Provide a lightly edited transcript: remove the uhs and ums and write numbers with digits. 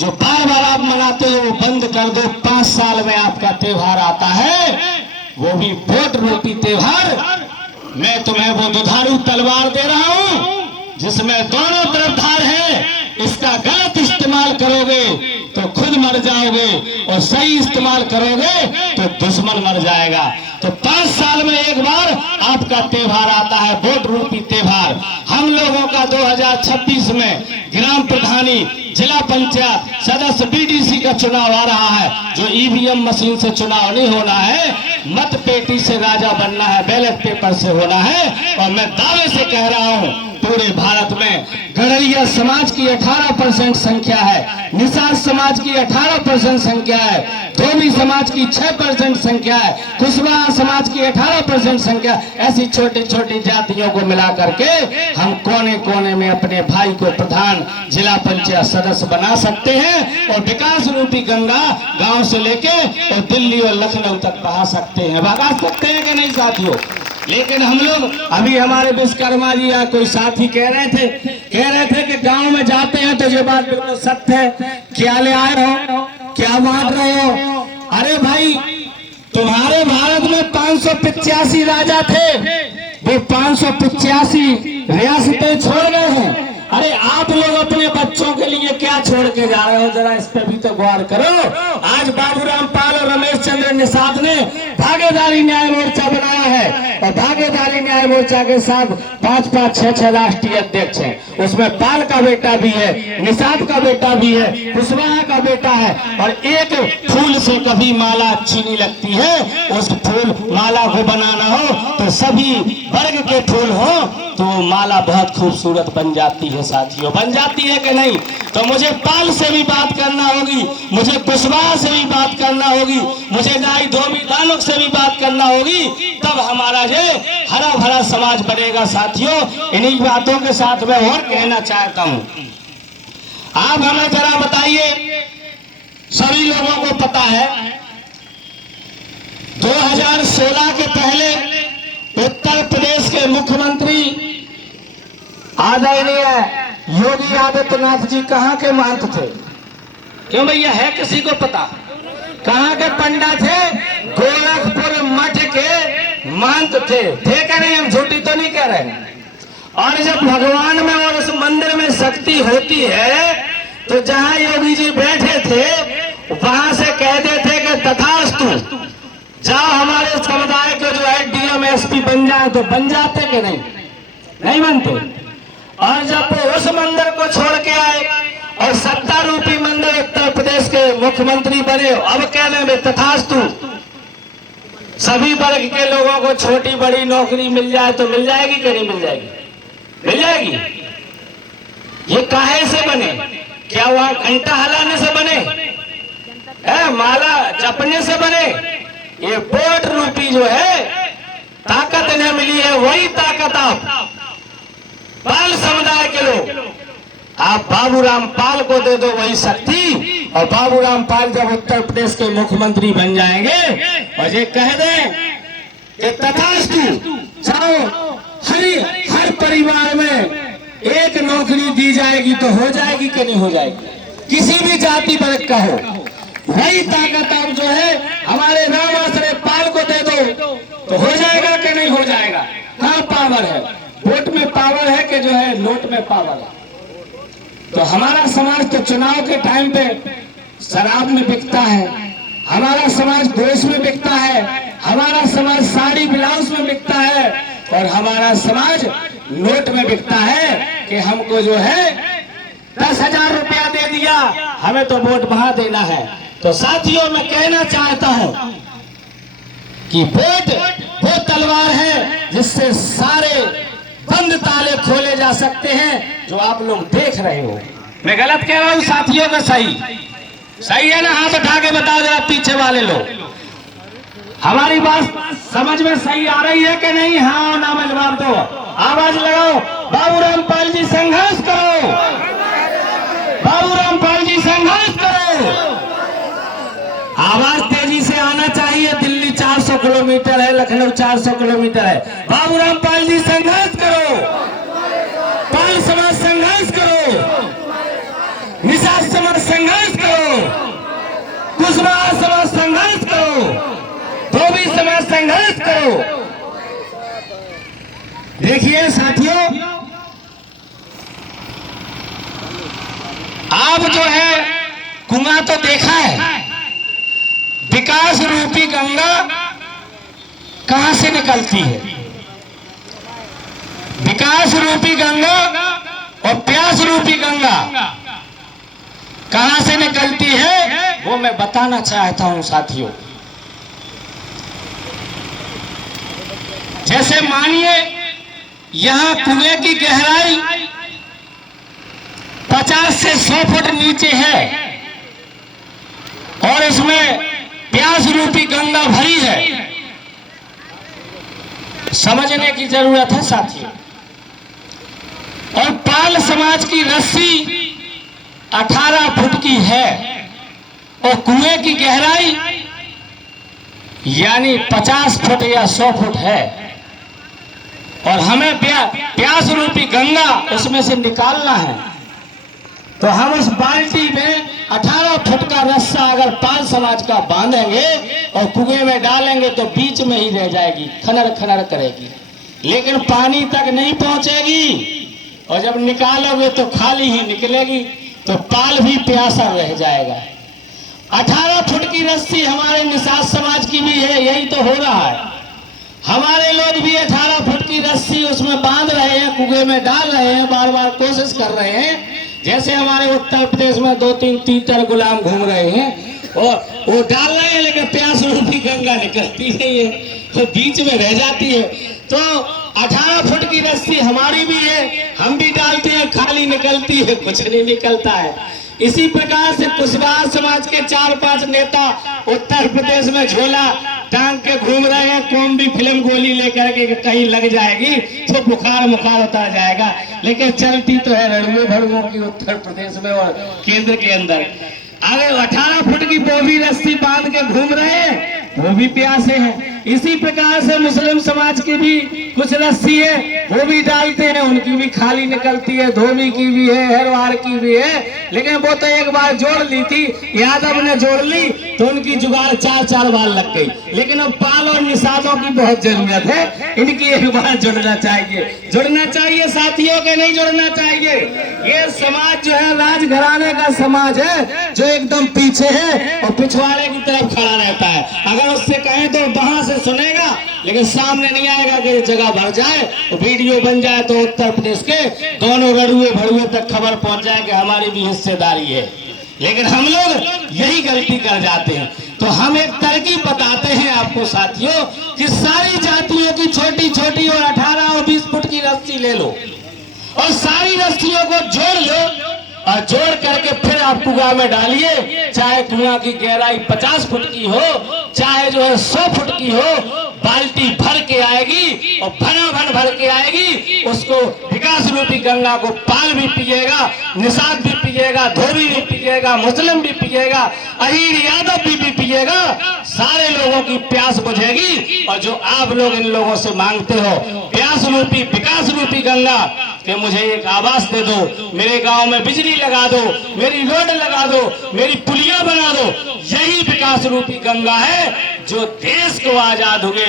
जो बार बार आप मनाते हो वो बंद कर दो। 5 साल में आपका त्योहार आता है, वो भी वोट रूपी त्योहार। मैं तुम्हें वो दुधारू तलवार दे रहा हूं जिसमें दोनों तरफ धार है। इसका गलत इस्तेमाल करोगे तो खुद मर जाओगे, और सही इस्तेमाल करोगे तो दुश्मन मर जाएगा। तो 5 साल में एक बार आपका त्योहार आता है, वोट रूपी त्योहार। हम लोगों का 2026 में ग्राम प्रधानी, जिला पंचायत सदस्य, बीडीसी का चुनाव आ रहा है, जो ईवीएम मशीन से चुनाव नहीं होना है, मत पेटी से राजा बनना है, बैलेट पेपर से होना है। और मैं दावे से कह रहा हूं, पूरे भारत में गड़रिया समाज की 18% संख्या है, निषाद समाज की 18% संख्या है, धोबी समाज की 6% संख्या है, कुशवाहा समाज की 18% संख्या। ऐसी छोटी छोटी जातियों को मिला करके हम कोने कोने में अपने भाई को प्रधान, जिला पंचायत सदस्य बना सकते हैं, और विकास रूपी गंगा गांव से लेके और दिल्ली और लखनऊ तक बहा सकते हैं। बहा सकते हैं कि नहीं साथियों? लेकिन हम लोग, अभी हमारे विश्वकर्मा जी या कोई साथी कह रहे थे कि गांव में जाते हैं तो ये बात बिल्कुल सत्य है। क्या ले आए हो, क्या बांट रहे हो? अरे भाई, तुम्हारे भारत में 585 राजा थे, वो 585 रियासतें छोड़ गए हैं। अरे आप लोग अपने बच्चों के लिए क्या छोड़ के जा रहे हो? जरा इस पे भी तो गौर करो। आज बाबूराम पाल और रमेश चंद्र निषाद ने भागीदारी न्याय मोर्चा बनाया है, और भागीदारी न्याय मोर्चा के साथ 5-5, 6-6 राष्ट्रीय अध्यक्ष हैं। उसमें पाल का बेटा भी है, निषाद का बेटा भी है, कुशवाहा का बेटा है। और एक फूल से कभी माला अच्छी नहीं लगती है, उस फूल माला को बनाना हो तो सभी वर्ग के फूल हो तो माला बहुत खूबसूरत बन जाती है साथियों। बन जाती है कि नहीं? तो मुझे पाल से भी बात करना होगी, मुझे कुशवाहा से भी बात करना होगी, मुझे नाई धोबी दानव से भी बात करना होगी, तब हमारा ये हरा भरा समाज बनेगा साथियों। इन्हीं बातों के साथ मैं और कहना चाहता हूं, आप हमें जरा बताइए, सभी लोगों को पता है 2016 के पहले उत्तर प्रदेश के मुख्यमंत्री आदरणीय योगी आदित्यनाथ जी कहां के महंत थे? क्यों भैया, है किसी को पता? कहां के पंडा थे? गोरखपुर मठ के महंत थे क्या नहीं? हम झूठी तो नहीं कह रहे। और जब भगवान में और उस मंदिर में शक्ति होती है तो जहां योगी जी बैठे थे वहां से कहते थे कि तथास्तु, जाओ हमारे समुदाय के जो है डीएम एसपी बन जाए, तो बन जाते कि नहीं? नहीं बनते। और जब वो उस मंदिर को छोड़ के आए और सत्ता रूपी मंदिर उत्तर प्रदेश के मुख्यमंत्री बने, अब कहने में तथास्तु, सभी वर्ग के लोगों को छोटी बड़ी नौकरी मिल जाए तो मिल जाएगी कि नहीं मिल जाएगी? मिल जाएगी। ये काहे से बने? क्या वहां घंटा हिलाने से बने? माला जपने से बने? ये वोट रूपी जो है ताकत इन्हें मिली है, वही ताकत आप पाल समुदाय के लोग, आप बाबूराम पाल को दे दो वही शक्ति, और बाबूराम पाल जब उत्तर प्रदेश के मुख्यमंत्री बन जाएंगे और ये कह दें कि तथास्तु, जाओ हर परिवार में एक नौकरी दी जाएगी, तो हो जाएगी कि नहीं हो जाएगी? किसी भी जाति वर्ग का हो, वही ताकत आप जो है हमारे राम आश्रय पाल को दे दो तो हो जाएगा कि नहीं हो जाएगा? कहाँ पावर है? वोट में पावर है कि जो है नोट में पावर है? तो हमारा समाज तो चुनाव के टाइम पे शराब में बिकता है, हमारा समाज गोश्त में बिकता है, हमारा समाज साड़ी ब्लाउज में बिकता है, और हमारा समाज नोट में बिकता है कि हमको जो है 10,000 रुपया दे दिया, हमें तो वोट बहा देना है। तो साथियों, मैं कहना चाहता हूं कि वोट वो तलवार है जिससे सारे बंद ताले खोले जा सकते हैं, जो आप लोग देख रहे हो। मैं गलत कह रहा हूं साथियों? का सही है ना? हाथ उठा के बताओ जरा पीछे वाले लोग, हमारी बात समझ में सही आ रही है कि नहीं? हाँ ना में जवाब दो, आवाज लगाओ, बाबूराम पाल जी संघर्ष करो, बाबूराम पाल जी संघर्ष करो। आवाज तेजी से आना चाहिए। दिल्ली 400 किलोमीटर है, लखनऊ 400 किलोमीटर है। बाबूराम पाल जी संघर्ष करो, पाल समाज संघर्ष करो, निषाद समझ संघर्ष करो, कुशवाहा समझ संघर्ष करो, धोबी समझ संघर्ष करो। देखिए साथियों, आप जो है कुआं तो देखा है, विकास रूपी गंगा कहां से निकलती है? विकास रूपी गंगा और प्यास रूपी गंगा कहां से निकलती है, वो मैं बताना चाहता हूं साथियों। जैसे मानिए यहां कुएं की गहराई 50 से 100 फुट नीचे है और इसमें प्यास रूपी गंगा भरी है। समझने की जरूरत है साथियों। और पाल समाज की रस्सी 18 फुट की है और कुएं की गहराई यानी 50 फुट या 100 फुट है और हमें प्यास रूपी गंगा उसमें से निकालना है। तो हम उस बाल्टी में 18 फुट का रस्सा अगर पाल समाज का बांधेंगे और कुएं में डालेंगे तो बीच में ही रह जाएगी, खनर खनर करेगी, लेकिन पानी तक नहीं पहुंचेगी। और जब निकालोगे तो खाली ही निकलेगी, तो पाल भी प्यासा रह जाएगा। 18 फुट की रस्सी हमारे निषाद समाज की भी है, यही तो हो रहा है। हमारे लोग भी 18 फुट की रस्सी उसमें बांध रहे हैं, कुएं में डाल रहे हैं, बार बार कोशिश कर रहे हैं। जैसे हमारे उत्तर प्रदेश में 2-3 तीतर गुलाम घूम रहे हैं और वो डाल रहे हैं, लेकिन प्यास रूपी गंगा निकलती नहीं है, तो बीच में रह जाती है। तो 18 फुट की रस्सी हमारी भी है, हम भी डालते हैं, खाली निकलती है, कुछ नहीं निकलता है। इसी प्रकार से कुशवाहा समाज के 4-5 नेता उत्तर प्रदेश में झोला टांग के घूम रहे हैं, कौन भी फिल्म गोली लेकर के कहीं लग जाएगी तो बुखार उतर जाएगा, लेकिन चलती तो है रणुए भड़ुओं की उत्तर प्रदेश में और केंद्र के अंदर। अरे 18 फुट की वो भी रस्सी बांध के घूम रहे हैं, वो भी प्यासे हैं। इसी प्रकार से मुस्लिम समाज की भी कुछ रस्सी है, वो भी डालते हैं, उनकी भी खाली निकलती है, धोबी की भी है, हरवाड़ की भी है, लेकिन वो तो एक बार जोड़ ली थी, यादव ने जोड़ ली तो उनकी जुगाड़ 4-4 बार लग गई। लेकिन अब पाल और निषादों की बहुत जरूरत है, इनकी एक बार जुड़ना चाहिए साथियों के, नहीं जुड़ना चाहिए। ये समाज जो है राजघराने का समाज है, जो एकदम पीछे है और पिछवाड़े की तरफ खड़ा रहता है। अगर उससे कहें तो वहां से सुनेगा, लेकिन सामने नहीं आएगा कि जगह भर जाए, तो वीडियो बन जाए तो उत्तर प्रदेश के दोनों रड़ुए भड़ुए तक खबर पहुंच जाए कि हमारी भी हिस्सेदारी है। लेकिन हम लोग यही गलती कर जाते हैं। तो हम एक तरकीब बताते हैं आपको साथियों कि सारी जातियों की छोटी छोटी और 18 और 20 फुट की रस्सी ले लो और सारी रस्सियों को जोड़ लो और जोड़ करके फिर आप कुआं में डालिए। चाहे कुआं की गहराई 50 फुट की हो, चाहे जो है 100 फुट की हो, बाल्टी भर के आएगी और भर के आएगी। उसको विकास रूपी गंगा को पाल भी पिएगा, निषाद भी पिएगा, धोबी भी पिएगा, मुस्लिम भी पिएगा, अहीर यादव भी पिएगा। सारे लोगों की प्यास बुझेगी। और जो आप लोग इन लोगों से मांगते हो प्यास रूपी विकास रूपी गंगा कि मुझे एक आवास दे दो, मेरे गांव में बिजली लगा दो, मेरी रोड लगा दो, मेरी पुलिया बना दो, यही विकास रूपी गंगा है जो देश को आजाद हुए